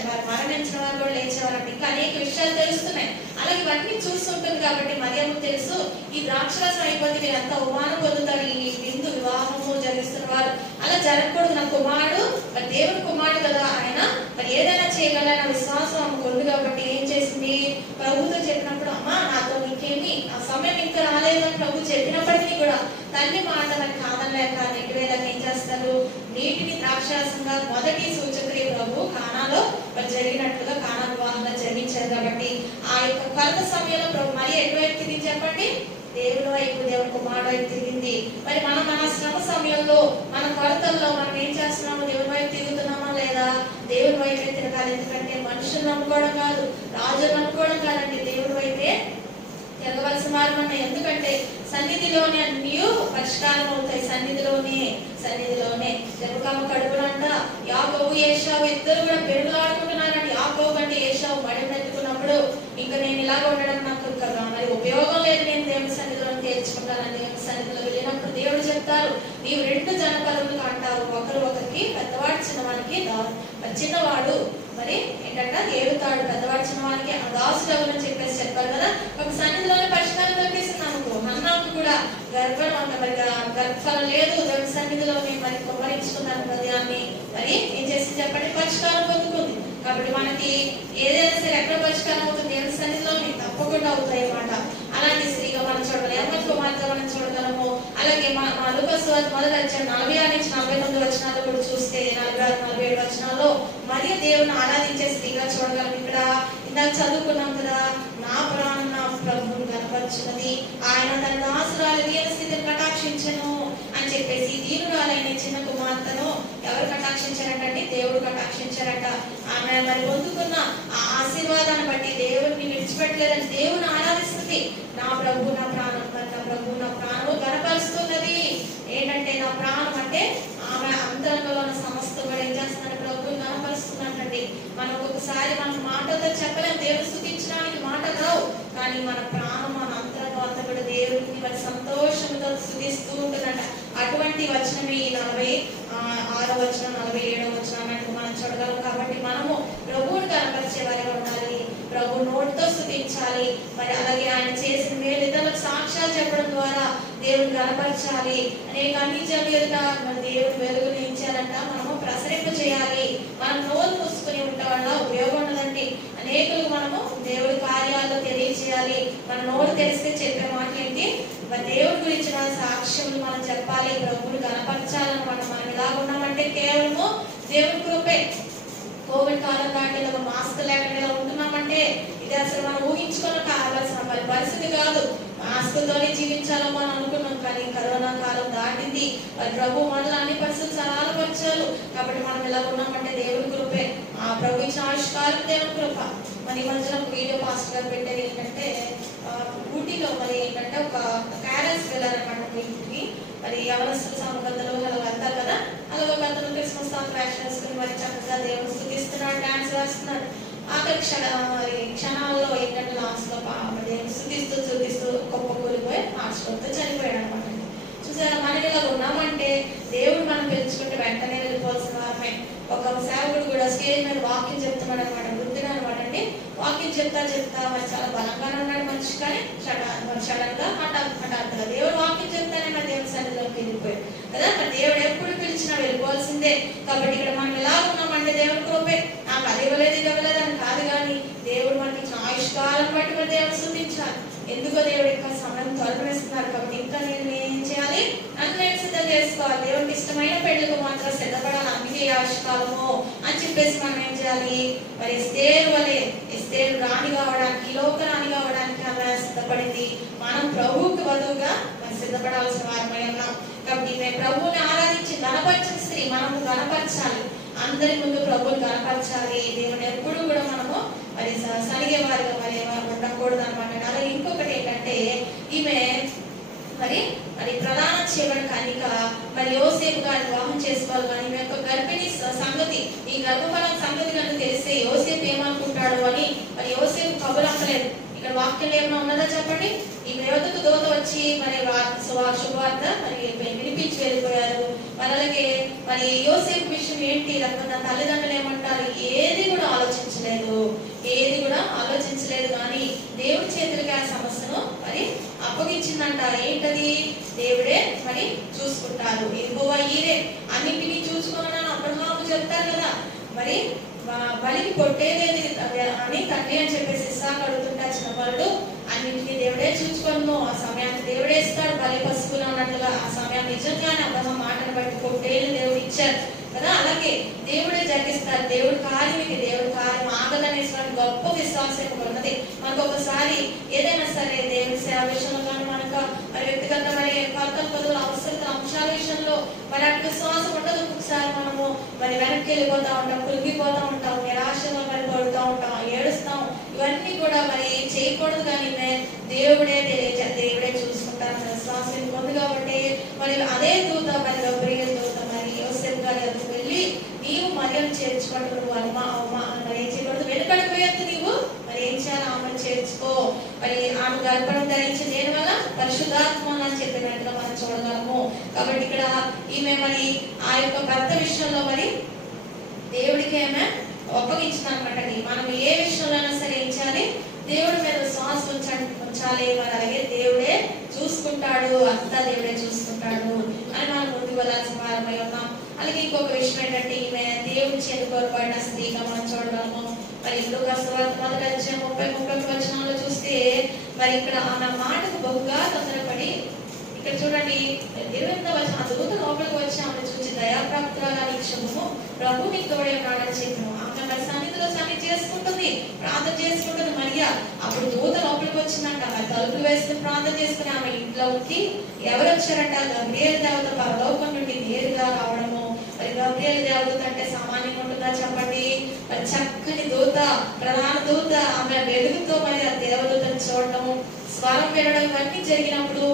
వారు మరణించిన వారు కూడా లేచేవారంట. ఇంకా అనేక విషయాలు తెలుస్తున్నాయి. అలాగే ఇవన్నీ చూస్తుంటుంది. కాబట్టి మరియమ్మకు తెలుసు ఈ ద్రాక్షరసం అయిపోతే మీరు ఎంత అవమానం పొందుతారు, ఈ విందు వివాహము జరిగిస్తున్న వారు అలా జరగకూడదు. నా కుమారుడు మరి దేవుని కుమారుడు కదా, ఆయన మరి ఏదైనా చేయగలన విశ్వాసం ఆమెకు ఉంది. కాబట్టి ఏం చేసింది, ప్రభుతో చెప్పినప్పుడు అమ్మా నాతో నీకేమి ఆ సమయం ఇంకా రాలేదని ప్రభు చెప్పినప్పటికీ కూడా తల్లి మాట మరి కాదనలేక నెట్టివేయలేక ఏం చేస్తారు, నీటిని ద్రాక్షరసంగా మొదటి సూచక్రియ ప్రభు కానాలో మరి జరిగినట్లుగా కానా వివాహంగా జరిగించారు. కాబట్టి ఆ యొక్క కొరత సమయంలో ప్రభు మరి ఎటువైపు తిరిగి చెప్పండి, దేవుని వైపు, దేవుని కుమారుడు వైపు తిరిగింది. మరి మనం మన శ్రమ సమయంలో మన కొరతల్లో మనం ఏం చేస్తున్నాము, దేవుని వైపు తిరుగుతున్నామా లేదా, దేవుని వైపే తిరగాలి. ఎందుకంటే మనుషులు నమ్ముకోవడం కాదు, రాజులు నమ్ముకోవడం కాదండి, దేవుని వైపే తిరగవలసిన వారు. ఎందుకంటే సన్నిధిలోనే అన్నీ పరిష్కారం అవుతాయి. సన్నిధిలోనే జరుగమ్మ కడుపునంట యాకోబు ఏశావు ఇద్దరు కూడా పెరుగులాడుకుంటున్నారండి. యాకోబు అంటే ఏశావు మడిని ఎత్తుకున్నప్పుడు ఇంకా నేను ఇలాగ ఉండడం నాకు కదా మరి ఉపయోగం లేదు, నేను దేవుని సన్నిధిలో తేల్చుకుంటాను. దేవుని సన్నిధిలో వెళ్ళినప్పుడు దేవుడు చెప్తారు, నీవు 2 జనపదులకు అంటావు, ఒకరికి పెద్దవాడు చిన్నవాడికి చిన్నవాడు మరి ఏంటంటే ఏడుతాడు, పెద్దవాడు చిన్నవాడికి దాసుడు ఎవరని చెప్పేసి చెప్పారు కదా. ఒక సన్నిధిలోనే పరిష్కారం దొరికేసింది ఆమెకు. అన్నాకు కూడా గర్భఫలం లేదు, దేవుని సన్నిధిలోనే మరి కుమ్మరించుకున్నాను హృదయాన్ని. మరి ఏం చేసి చెప్పండి, పరిష్కారం పొందుకుంది. కాబట్టి మనకి ఏదైనా సరే ఎక్కడ పరిష్కారం అవుతుంది, దేవుని సన్నిధిలోనే తప్పకుండా అవుతాయి అన్నమాట. అలాంటి స్త్రీగా మనం చూడగలం, యవ్వన కుమార్తెగా మనం చూడగలము. అలాగే మా లూకా సువార్త 1:46-49 వచనాలు కూడా చూస్తే 46-47 వచనాల్లో మరియు దేవుని ఆరాధించే స్త్రీగా చూడగలం. ఇక్కడ ఇందాక చదువుకున్నాం కదా, నా ప్రాణం నా ప్రభువును కనపరుచున్నది, ఆయన తన దాసురాలి దీన స్థితిని కటాక్షించను అని చెప్పేసి దీనురాలైన చిన్న కుమార్తెను ఎవరు కటాక్షించారంటే దేవుడు కటాక్షించారట. ఆమె మరి పొందుకున్న ఆ ఆశీర్వాదాన్ని బట్టి దేవుడిని విడిచిపెట్టలేదని దేవుని ఆరాధిస్తుంది. నా ప్రభు నా ప్రాణం, నా ప్రభు నా ప్రాణము కనపరుస్తున్నది. ఏంటంటే నా ప్రాణం అంటే ఆమె అంతరంగంలో ఉన్న సమస్త కూడా ఏం చేస్తున్నారు, ప్రభు కనపరుస్తున్నట్టండి. మనం ఒక్కొక్కసారి మన మాటలతో చెప్పలేము, దేవుడు స్తుతించడానికి మాటలు రావు, కానీ మన ప్రాణం మన అంతరంగం అంతా కూడా దేవుడిని మరి సంతోషంతో స్తుతిస్తూ ఉంటుందంట. అటువంటి వచనమే ఈ 46వ వచనం 47వ వచనం అన్నట్టు మనం చూడగలం. కాబట్టి మనము ప్రభువుని కనపరిచే వారిగా ఉండాలి, ప్రభు నోటితో స్తుతించాలి. మరి అలాగే ఆయన చేసిన మేలు ఇతరులకు సాక్ష్యాలు చెప్పడం ద్వారా దేవుని కనపరచాలి. అనేక అన్ని జరుగుతా మరి దేవుని వెలుగుని ఇచ్చారంట, మనము ప్రసరింప చేయాలి. మనం నోరు మూసుకుని ఉండటం వల్ల ఉపయోగం ఉండదండి. అనేకులకు మనము దేవుడి కార్యాల్లో తెలియజేయాలి. మన నోరు తెలిస్తే చెప్పే మాట ఏంటి, మరి దేవుడి గురించిన సాక్ష్యములు మనం చెప్పాలి, ప్రభువుని కనపరచాలన్నమాట. మనం ఇలా ఉన్నామంటే కేవలము దేవుడి కృపే. కోవిడ్ కాలం దాటి మాస్క్ లేకుండా ఉంటున్నామంటే ఇది అసలు మనం ఊహించుకొని కావాల్సిన పరిస్థితి కాదు. మాస్కులతోనే జీవించాలని మనం అనుకున్నాం, కానీ కరోనా కాలం దాటింది. మరి ప్రభు మనలో అన్ని పరిస్థితులు సరళపరిచారు. కాబట్టి మనం ఇలా ఉన్నామంటే దేవుడి కృపే. ఆ ప్రభు ఇచ్చిన ఆవిష్కారం దేవుడి కృప. మరి ఈ మధ్యన ఒక వీడియో పాస్టర్ గారు పెట్టేది ఏంటంటే, ఊటీలో మరి ఏంటంటే ఒక క్యారెల్స్ వెళ్ళారనమాట ఇంటికి. మరి యవనస్తుల సమగతలు అలా వెళ్తారు కదా, అలా ఒక అతను క్రిస్మస్ ఫ్యాషన్ వేసుకుని మరి చక్కగా దేవుడు స్తుతిస్తున్నాడు, డాన్స్ వేస్తున్నాడు. ఆఖరి క్షణాల్లో ఏంటంటే లాస్ట్ లో దేవుడు స్తుతిస్తూ గొప్ప కూలిపోయి మార్చుకో స్టేజ్ మీద వాక్యం చెప్తున్నాడు అనమాట, వృద్ధుడు అనమాట అండి. వాక్యం చెప్తా మరి చాలా బలంగానే ఉన్నాడు మనిషి, కానీ సడన్ గా హఠాత్తుగా దేవుడు వాక్యం చెప్తానే మరి దేవుడి సన్నిధిలోకి వెళ్ళిపోయాడు కదా. మరి దేవుడు ఎప్పుడు పిలిచినా వెళ్ళిపోవాల్సిందే. కాబట్టి ఇక్కడ మనం ఎలా ఉన్నామంటే దేవుడి కృపే, నాకు అది ఇవ్వలేదు ఇది ఇవ్వలేదు అని కాదు, కానీ దేవుడు మనకి ఇచ్చిన ఆయుష్కాలను బట్టి మరి దేవుడు చూపించాలి. ఎందుకో దేవుడు ఇంకా సమయం త్వరపడిస్తున్నారు. కాబట్టి ఇంకా నేను ఏం చేయాలి, నన్ను నేను సిద్ధం చేసుకోవాలి. దేవుడికి ఇష్టమైన పెళ్లికి మాత్రం సిద్ధపడాలి, అందుకే ఆయుష్కాలము అని చెప్పేసి మనం ఏం చేయాలి, మరి ఎస్తేరు వలె, ఎస్తేరు రాణి కావడానికి, లోక రాణి కావడానికి ఆమె సిద్ధపడింది. మనం ప్రభువుకి వధువుగా మనం సిద్ధపడాల్సిన వారమై ఉన్నాం. కాబట్టి మేము ప్రభువుని ఆరాధించి గణపరిచిన స్త్రీ, మనము గణపరచాలి, అందరి ముందు ప్రభువుని గణపరచాలి. దేవుని ఎప్పుడు కూడా మనము మరి సరిగే వారిగా మరి ఉండకూడదు అనమాట. అలాగే ఇంకొకటి ఏంటంటే, ఈమె మరి మరి ప్రధాన చేయబడిన కనిక మరి యోసేపు గారిని వివాహం చేసుకోవాలి, కానీ ఈమె యొక్క గర్భిణీ సంగతి, ఈ గర్భఫలం సంగతి కనుక తెలిస్తే యోసేపు ఏమనుకుంటాడు అని మరి యోసేపు కబురు అక్కలేదు. ఇక్కడ వాక్యం ఏమైనా ఉన్నదా చెప్పండి. ఈ వద్దకు దూత వచ్చి మరి శుభవార్త మరి వినిపించి వెళ్ళిపోయారు. మరి అలాగే మరి యోసేపు విషయం ఏంటి, లేకపోతే తల్లిదండ్రులు ఏమంటారు, ఏది కూడా ఆలోచించలేదు, కానీ దేవుడి చేతులకి ఆ సమస్యను మరి అప్పగించిందంట. ఏంటది, దేవుడే మరి చూసుకుంటారు, యెహోవా ఈరే అన్నింటినీ చూసుకున్నాను అబ్రహాము చెప్తారు కదా. మరి బలికి పొట్టేలేదు అని తండ్రి అని చెప్పేసి ఇస్సాకు అడుగుతుంటా, చిన్నవాళ్ళు అన్నింటినీ దేవుడే చూసుకొను, ఆ సమయాన్ని దేవుడే ఇస్తాడు బలి పసుపులో అన్నట్లుగా. ఆ సమయాన్ని నిజంగానే అబ్రహాం మాటను బట్టి పొట్టేలు దేవుడు ఇచ్చారు కదా. అలాగే దేవుడే జరిగిస్తారు, దేవుడి కార్యం ఆగదనేటువంటి గొప్ప విశ్వాసం ఉన్నది మనకు. ఒకసారి ఏదైనా సరే దేవుడి సేవ విషయంలో కానీ మనకు మరి వ్యక్తిగత మరి పదుల అవసరత అంశాల విషయంలో మరి అటు విశ్వాసం ఉండదు. ఒకసారి మనము మరి వెనక్కి వెళ్ళిపోతా ఉంటాం, కులిగిపోతా ఉంటాం, నిరాశలో మరి పడుతూ ఉంటాం, ఏడుస్తాం. ఇవన్నీ కూడా మరి చేయకూడదు, కానీ దేవుడే చూసుకుంటారు విశ్వాసం ఉంది. కాబట్టి మరి అదే దూత మరి గబ్రియల్ దూత మరి యోసేపు గారి దగ్గరికి వెళ్ళి, నీవు మరియను చేర్చుకోవడం నువ్వు మరి ఏం చేయకూడదు, వెనుకడిపోయేది నీవు మరి ఏం చేయాలి, ఆమెను చేర్చుకో. మరి ఆమె గర్భం ధరించి దేని వల్ల పరిశుద్ధాత్మ అని చెప్పినట్టుగా మనం చూడగలము. కాబట్టి ఇక్కడ ఈమె మరి ఆ యొక్క భర్త విషయంలో మరి దేవుడికి ఆమె ఒప్పగించింది అనమాట. మనం ఏ విషయంలోనైనా సరే ఏం చేయాలి, దేవుడి మీద విశ్వాసం ఉంచాలి. మరి అలాగే దేవుడే చూసుకుంటాడు, అంతా దేవుడే చూసుకుంటాడు అని మనం ముందుకు వెళ్ళాల్సిన వారమై ఉన్నాం. అలాగే ఇంకొక విషయం ఏంటంటే, ఈమె దేవుడి చేరుకోబడిన స్త్రీగా మనం చూడగలము. మరి లూకా సువార్త 1:30-31 వచనాల్లో చూస్తే మరి ఇక్కడ ఆమె మాటకు బహుగా తొందరపడి, ఇక్కడ చూడండి 28వ వచనం, ఆ దూత లోపలికి వచ్చి ఆమె చూసి దయాప్రాప్తురాలని శుభము, ప్రభు నీకు తోడే ఉన్నాడని చెప్పాను. ఆమె మరి సన్నిధిలో సన్నిధి చేసుకుంటుంది, ప్రార్థన చేసుకుంటుంది మరియా. అప్పుడు దూత లోపలికి వచ్చిందంట, మరి తలుపులు వేసుకుని ప్రార్థన చేసుకుని ఆమె ఇంట్లోకి ఎవరు వచ్చారంట, గబ్రియల్ దేవత పరలోకం నుండి నేరుగా రావడము. మరి గబ్రియల్ దేవత అంటే సామాన్యంగా ఉంటుందా చెప్పండి. మరి చక్కని దూత, ప్రధాన దూత, ఆమె వెలుగుతో మరి ఆ దేవదూతను చూడటము, స్వరం వినడం, ఇవన్నీ జరిగినప్పుడు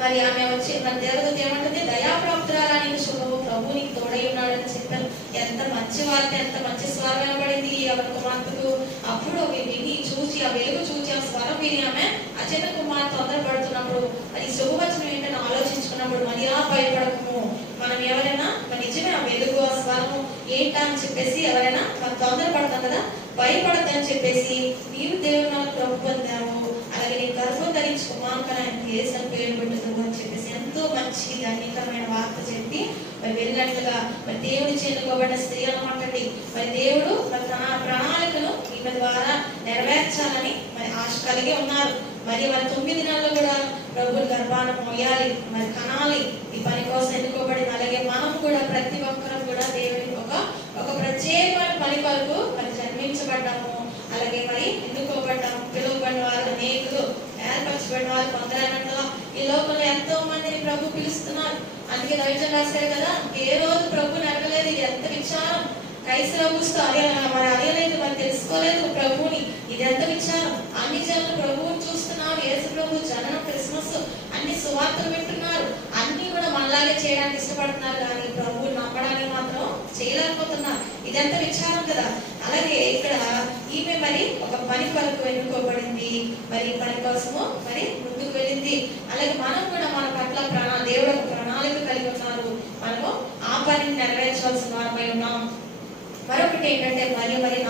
మరి ఆమె వచ్చి మన దేవదూత ఏమంటుంది, దయాప్రాప్తురాలని శుభము, ప్రభు నీకు తోడై ఉన్నాడని చెప్పాను. ఎంత మంచి వార్త, ఎంత మంచి స్వరం వినబడింది ఎవరి కుమార్తెకు. అప్పుడు అవి విని చూసి, ఆ వెలుగు చూసి, ఆ స్వరం విని ఆమె ఆ చిన్న కుమార్తె తొందరపడుతున్నప్పుడు మరి శుభవచనం ఏంటని ఆలోచించుకున్నప్పుడు మరి ఆ భయపడము. మనం ఎవరైనా నిజమే ఆ వెలుగు ఆ స్వరము ఏంటా అని చెప్పేసి ఎవరైనా మనం తొందరపడతాం కదా, భయపడద్దని చెప్పేసి నీవు దేవుని ప్రభు పొందాము, అలాగే నీ గర్భం ధరించి కుమార్తెను యేసు పేరు పెట్టుకుందాం అని చెప్పేసి ఎంతో మంచి ధన్యకరమైన వార్త చెప్పి మరి వెళ్ళినట్లుగా మరి దేవుడి చేరుకోబడిన స్త్రీ అనమాటండి. మరి దేవుడు మరి తన ప్రణాళికను ఈమె ద్వారా నెరవేర్చాలని మరి ఆశ కలిగి ఉన్నారు. మరి మరి 9 నెలలు కూడా ప్రభువుని గర్భాన మోయాలి, మరి కనాలి, ఈ పని కోసం ఎన్నుకోబడి. అలాగే మనం కూడా ప్రతి ఒక్కరం కూడా దేవుని ఒక ప్రత్యేకమైన పని కొరకు మరి జన్మించబడ్డాము. అలాగే మరి ఎన్నుకోబడ్డాము, పిలువబడిన వారు అనేకులు, ఏర్పరచబడిన వారు కొందరైనట్లుగా ఈ లోకంలో ఎంతో మందిని ప్రభు పిలుస్తున్నారు. అందుకే దైవజనం రాశారు కదా, ఏ రోజు ప్రభుని అడగలేదు, ఇది ఎంత విచారం, కైసరవుస్తూ మరి అడగలేదు, మరి తెలుసుకోలేదు ప్రభుని, ఇది ఎంత విచారం. అన్ని జనులు ప్రభువుని చూస్తున్నారు, యేసు ప్రభు జననం, క్రిస్మస్ అన్ని సువార్తలు వింటున్నారు, అన్ని కూడా మనలాగే చేయడానికి ఇష్టపడుతున్నారు, కానీ ప్రభువుని నమ్మడానికి మాత్రం చేయలేకపోతున్నారు. ఇదంతా విచారం కదా. అలాగే ఇక్కడ ఈమె మరి ఒక పని కొరకు ఎన్నుకోబడింది, మరి పని కోసము మరి ముందుకు వెళ్ళింది. అలాగే మనం కూడా మన పట్ల దేవుడు ఒక ప్రణాళిక కలిగి ఉన్నారు, మనము ఆ పనిని నెరవేర్చవలసిన వారమై ఉన్నాం. మరొకటి ఏంటంటే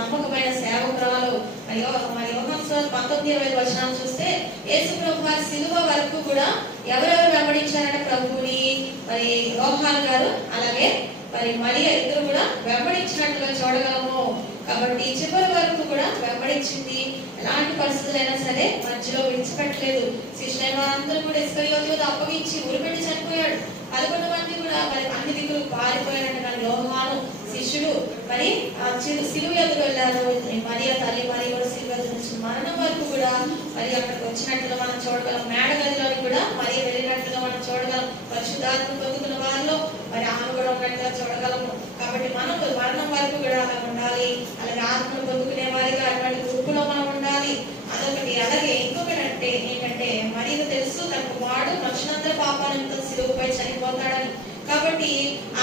నమ్మకమైన సేవకురాలు. మరి యోహాను సువార్త 19:20 చూస్తే యేసు ప్రభు వారి సిలువ వరకు కూడా ఎవరెవరు వెంబడించారంటే ప్రభువుని మరి యోహాను గారు అలాగే మరి మరియ ఇద్దరు కూడా వెంబడించినట్లుగా చూడగలము. కాబట్టి చివరి వరకు కూడా వెంబడించింది. ఎలాంటి పరిస్థితులైనా సరే మధ్యలో విడిచిపెట్టలేదు. శిష్యులైన వారందరూ కూడా ఇస్కరియోతు అప్పగించి ఉరిపెట్టి చనిపోయాడు. 11 మంది కూడా మరి అన్ని దిక్కులు పారిపోయారంట. కానీ యోహాను శిష్యుడు మరి ఆ సిలువ ఎదురు వెళ్ళారు. మరియ తల్లి మరి కూడా సిలువ ఎదురు నుంచి మరణం వరకు కూడా మరి అక్కడికి వచ్చినట్లుగా మనం చూడగలం. మేడగదిలోని కూడా మరి వెళ్ళినట్లుగా మనం చూడగలం. పరిశుద్ధాత్మ పొందుకున్న వారిలో మరి ఆమె కూడా ఉన్నట్టుగా చూడగలము. కాబట్టి మనం మరణం వరకు కూడా అలా ఉండాలి. అలాగే ఆత్మను పొందుకునే వారిగా అటువంటి గ్రూపులో మనం ఉండాలి. అదొకటి. అలాగే ఇంకొకటి ఏంటంటే మరియు తెలుసు తన కుమారుడు మనుషులందరి పాపాలతో సిలువపై చనిపోతాడని. కాబట్టి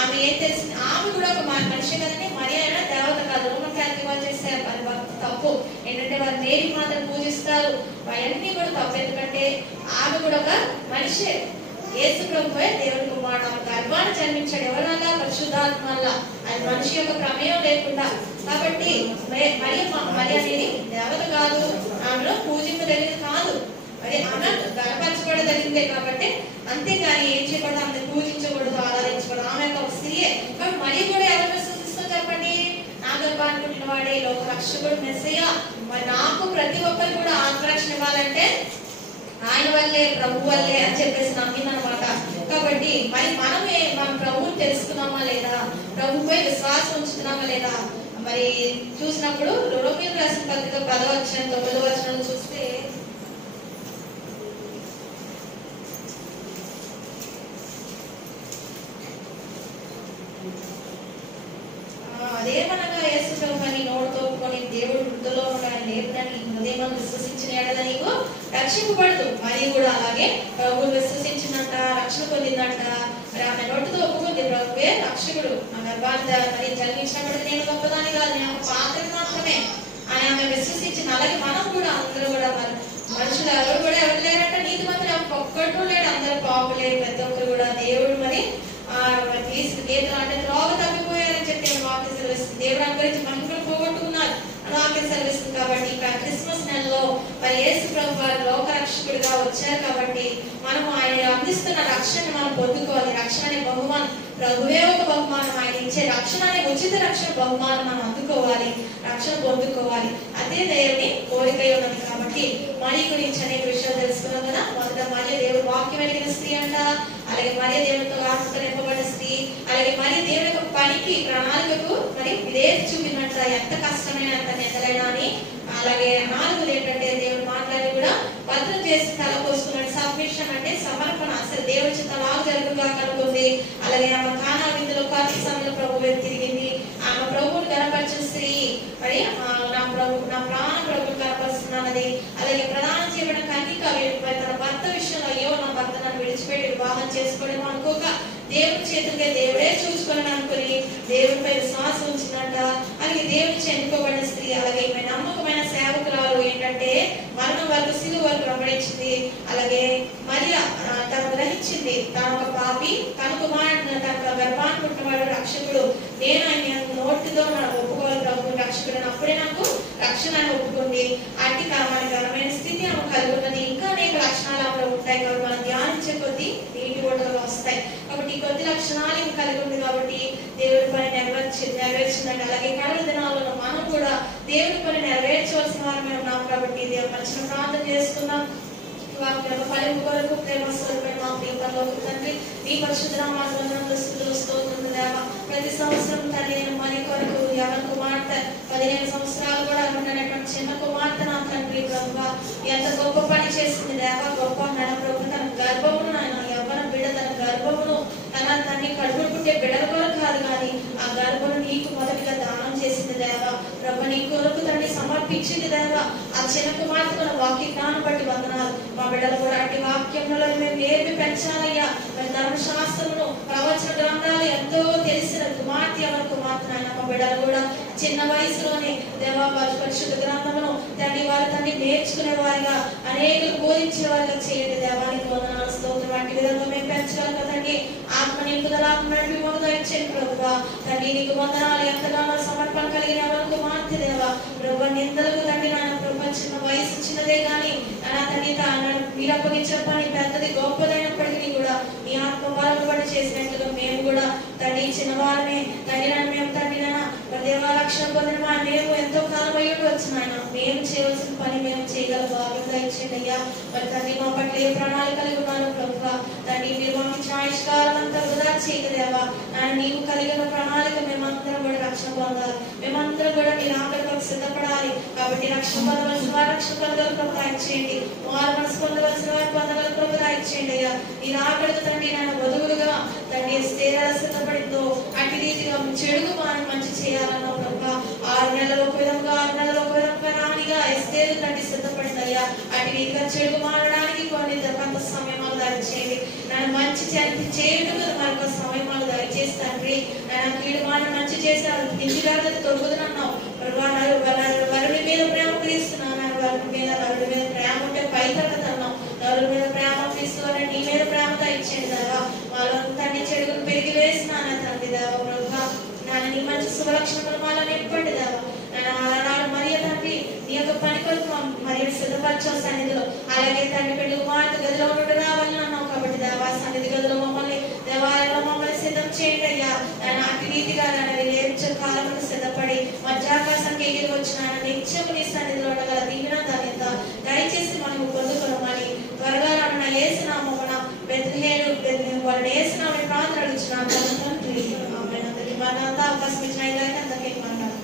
ఆమె ఏం తెలిసింది? ఆమె కూడా ఒక మనిషి కదండి. మరి అయినా దేవత కాదు. రోమన్ క్యాథలిక్ వాళ్ళు చేసే తప్పు ఏంటంటే వారు మేరీ మాత్రం పూజిస్తారు. అవన్నీ కూడా తప్పు. ఎందుకంటే ఆమె కూడా ఒక మనిషే. యేసు ప్రభువే దేవుని కుమారుడు. ఆమె గర్భాన్ని జన్మించాడు. ఎవరి వల్ల? పరిశుద్ధాత్మ వల్ల. అది మనిషి యొక్క ప్రమేయం లేకుండా. కాబట్టి మరి అనేది దేవత కాదు. ఆమెలో పూజింపదగినది కాదు. మరి ఆమె గర్భపరచబడదగిందే. కాబట్టి అంతేగాని ఏం చేయకూడదు, ఆమె పూజించకూడదు, ఆరాధించకూడదు. ఆమె ఒక స్త్రీయే. కాబట్టి మరి కూడా ఎవరు విశ్వసిస్తూ చెప్పండి? నా గర్భాన్ని పుట్టిన వాడే లోక రక్షకుడు మెస్సయ్య. మరి నాకు ప్రతి ఒక్కరు కూడా ఆత్మరక్షణ ఇవ్వాలంటే ఆయన వల్లే, ప్రభు వల్లే అని చెప్పేసి నమ్మిందనమాట. కాబట్టి మరి మనం ప్రభువుని తెలుసుకున్నామా లేదా? ప్రభుపై విశ్వాసం ఉంచుతున్నామా లేదా? మరి చూసినప్పుడు రోమీయులకు రాసిన పత్రిక 10:9 చూస్తే అదేమనగా యేసు ప్రభువుని నోటితో ఒప్పుకొని దేవుడు మృతుల్లో ఉన్నాడని లేపునని హృదయం విశ్వసించిన ఎడల నీకు రక్షింపబడదు. మరి కూడా అలాగే ప్రభువుని విశ్వసించినంత రక్షణ పొందిందంట. మరి ఆమె నోటితో ఒప్పుకుంది ప్రభువే రక్షకుడు. నా గర్భాన్ని మరి జన్మించినప్పుడు నేను గొప్పదాన్ని కాదు, నేను ఒక పాత్రని మాత్రమే అని ఆమె విశ్వసించింది. అలాగే మనం కూడా అందరూ కూడా మరి మనుషులు ఎవరు కూడా ఎవరు లేరంట. నీతి మాత్రం ఒక్కడు లేడు. అందరూ పాపులేరు. ప్రతి ఒక్కరు కూడా దేవుడు మరి తీసుకు గీతలు అంటే త్రోవ తప్పిపోయారని చెప్పి వాక్యం సెలవిస్తుంది. దేవుడు అనుకరించి మహిమను పోగొట్టుకున్నారు అని వాక్యం సెలవిస్తుంది. కాబట్టి ఇంకా క్రిస్మస్ నెలలో మరి యేసు ప్రభు వారు లోక రక్షకుడిగా వచ్చారు. కాబట్టి మనం ఆయన అందిస్తున్న రక్షణ మనం పొందుకోవాలి. రక్షణ అనే బహుమానం ప్రభువే ఒక బహుమానం. ఆయన ఇచ్చే రక్షణ అనే ఉచిత రక్షణ బహుమానం మనం అందుకోవాలి, రక్షణ పొందుకోవాలి. అదే దేవుని కోరిక ఉన్నది. కాబట్టి మరి గురించి అనేక విషయాలు తెలుసుకున్నాం కదా. మొదట మరియ దేవుడు వాక్యం ఎరిగిన స్త్రీ అంట. అలాగే మరియ దేవునితో ఆత్మతో నింపబడిన స్త్రీ. అలాగే మరియ దేవుని యొక్క పనికి ప్రణాళికకు మరి విధేయత చూపినట్ట. ఎంత కష్టమైన ఎంత నెదలైనా అని. అలాగే 4 ఏంటంటే దేవుడు మాట్లాడి కూడా భద్రం చేసి తలపోసుకున్నాడు. సబ్మిషన్ అంటే సమర్పణ. అసలు దేవుడి చిత్తలాగా జరుగుగా కనుకుంది. అలాగే ఆమె కానా విందులో కార్తీక సమయంలో ప్రభువు తిరిగింది. ఆమె ప్రభువుని కనపరిచిన స్త్రీ. మరి నా ప్రాణ ప్రభువుని కనపరుస్తున్నది. అలాగే ప్రధానం చేయబడిన కన్యక తన భర్త విషయంలో అయ్యో నా భర్త నన్ను విడిచిపెట్టి వివాహం చేసుకోవడం అనుకోక దేవుని చేతులకే దేవుడే చూసుకొని అనుకుని దేవునిపై విశ్వాసం ఉంచిందంట. అలాగే దేవుని ఎన్నుకోబడిన స్త్రీ. అలాగే ఈమె నమ్మకమైన సేవకురాలు. ఏంటంటే మరణం వరకు సిలువ వరకు వెంబడించింది. అలాగే మరియ తను గ్రహించింది తాను ఒక పాపి, తన కుమారుడు తన గర్భాన్ని పుట్టినవాడు రక్షకుడు. నేను ఆయన నోటితో ఒప్పుకోవాలి ప్రభు రక్షకుడు. అప్పుడే నాకు రక్షణ ఒప్పుకుంది. అట్టి మన ఘనమైన స్థితి ఆమె కలిగి ఉన్నది. ఇంకా అనేక లక్షణాలు ఆమెలో ఉంటాయి. కాబట్టి మనం ధ్యానించే కొద్దీ నీటి ఓటలు వస్తాయి. కాబట్టి కొద్ది లక్షణాలు కలిగి ఉంది. కాబట్టి దేవుడి పని నెరవేర్చిందండి. అలాగే కడల దినాలలో మనం కూడా దేవుడి పని నెరవేర్చవలసిన వారు ఉన్నాం. కాబట్టి దేవుడు మంచి ప్రార్థన చేస్తున్నాం. వాక్యం ఫలింపు కొరకు ప్రేమ స్వరూపమైన మా ప్రియ పరలోక తండ్రి, మీ పరిశుద్ధ నామమున స్తుతులు దేవా. ప్రతి సంవత్సరం తండ్రి మరి కొరకు యవన కుమార్తె 15 సంవత్సరాలు కూడా ఉన్నటువంటి చిన్న కుమార్తె నా తండ్రి ప్రభువా ఎంత గొప్ప పని చేసింది దేవా. గొప్ప నడ ప్రభు తన గర్భమును ఆయన యవ్వన బిడ్డ తన గర్భమును తన తన్ని కడుపును పుట్టే బిడ్డల కొరకు కాదు కానీ ఆ గర్భను నీకు మొదటిగా దానం చేసింది దేవా. ప్రభు నీ కొరకు తండ్రి సమర్పించింది దేవా. ఆ చిన్న కుమార్తె వాక్య జ్ఞానం బట్టి వందనాలు. మా బిడ్డలు కూడా అట్టి వాక్యంలో మేము నేర్పి పెంచాలయ్యా. మరి ధర్మశాస్త్రమును ప్రవచన గ్రంథాలు ఎంతో తెలిసిన కుమార్తె ఎవరు కుమార్తె ఆయన మా బిడ్డలు కూడా చిన్న వయసులోనే దేవా పరిశుద్ధ గ్రంథమును తండ్రి వారి తండ్రి నేర్చుకునే వారిగా అనేకలు బోధించే వారిగా చేయండి దేవానికి వందనాలు స్తోత్రం. అట్టి విధంగా మేము పెంచగలం కదండి. ఆత్మని నింపుదల నడిపి దయచేయండి ప్రభువా. తండ్రి నీకు వందనాలు. ఎంతగానో సమర్పణ కలిగిన ఎవరికి మార్తి దేవా ప్రభు నిందలకు తండ్రి నాన్న ప్రభు చిన్న వయసు చిన్నదే కానీ నా తండ్రి మీరు అప్పగించిన పని పెద్దది గొప్పదైనప్పటికీ కూడా నీ ఆత్మ బలపడి చేసినట్లుగా మేము కూడా తండ్రి చిన్నవారమే తండ్రి నన్ను మేము తండ్రి నాన్న దేవా రక్షణ పొందిన మేము ఎంతో కాలం అయ్యి వచ్చిన ఆయన మేము చేయవలసిన పని మేము చేయగల భాగ్యం దయచేయండి అయ్యా. మరి తండ్రి మా పట్ల ఏ ప్రణాళిక కలిగి ఉన్నారు ప్రభువా. తండ్రి మీరు పంపించిన ఆయుష్కాలం అంతా వృధా చేయగలేవా. ఆయన నీవు కలిగిన ప్రణాళిక మేమందరం కూడా రక్షణ పొందాలి. మేమందరం కూడా నీ రాకడకు సిద్ధపడాలి. కాబట్టి రక్షణ పొందవలసిన వారు రక్షణ పొందగల ప్రభు ఇచ్చేయండి. వారు మనసు పొందవలసిన వారు పొందగల ప్రభు ఇచ్చేయండి అయ్యా. నీ రాకడకు తండ్రి నాన్న వధువులుగా తండ్రి స్థిరాలు సిద్ధపడిందో అటు రీతిగా చెడుగు మనం మంచి చేయాలన్నా ప్రభా. 6 నెలలు ఒక విధంగా 6 నెలలు ఒక విధంగా రానిగా ఎస్తేరు తండ్రి సిద్ధపడింది అయ్యా. అటు రీతిగా చెడుగు మారడానికి కొన్ని కొంత సమయమాలు దయచేయండి. నన్ను మంచి చేయడం మరొక సమయమాలు దయచేసి తండ్రి నన్ను కీడు మాట మంచి చేశారు ఇంటికి తొలుగుతున్నావు వరుడి మీద ప్రేమ క్రీస్తున్నాను. వరుడి మీద ప్రేమ ఉంటే పైతరగతి అన్నావు. వరుడి మీద ప్రేమ క్రీస్తున్నా నీ మీద ప్రేమ దయచేయండి దేవా. వాళ్ళ తండ్రి చెడుగులు పెరిగి వేసినాను తండ్రి దేవా ప్రభా. నన్ను నీ మంచి శుభలక్షణములు వాళ్ళని ఎప్పటి దేవా. నన్ను అలనాడు మరియ తండ్రి నీ యొక్క పని కొరకు మరియు సిద్ధపరచో సన్నిధిలో. అలాగే తండ్రి పెళ్లి కుమార్తె గదిలో నుండి రావాలని అన్నావు కాబట్టి దేవా సన్నిధి గదిలో మమ్మల్ని దేవాలయంలో మమ్మల్ని సిద్ధం చేయండి అయ్యా. నన్ను అతి రీతిగా నన్ను లేచే కాలంలో సిద్ధపడి మధ్యాకాశానికి ఎగిరి వచ్చిన నిత్యము నీ సన్నిధిలో ఉండగల దీవెన ధన్యత దయచేసి మనం పొందుకోమని త్వరగా నన్ను వేసినామన బెత్లెహేము వాళ్ళు వేసినామని ప్రార్థన అడుగుతున్నాను తండ్రి. ఆమె అందరికీ మనంతా అవకాశం ఇచ్చిన అందరికీ మాట్లాడాలి.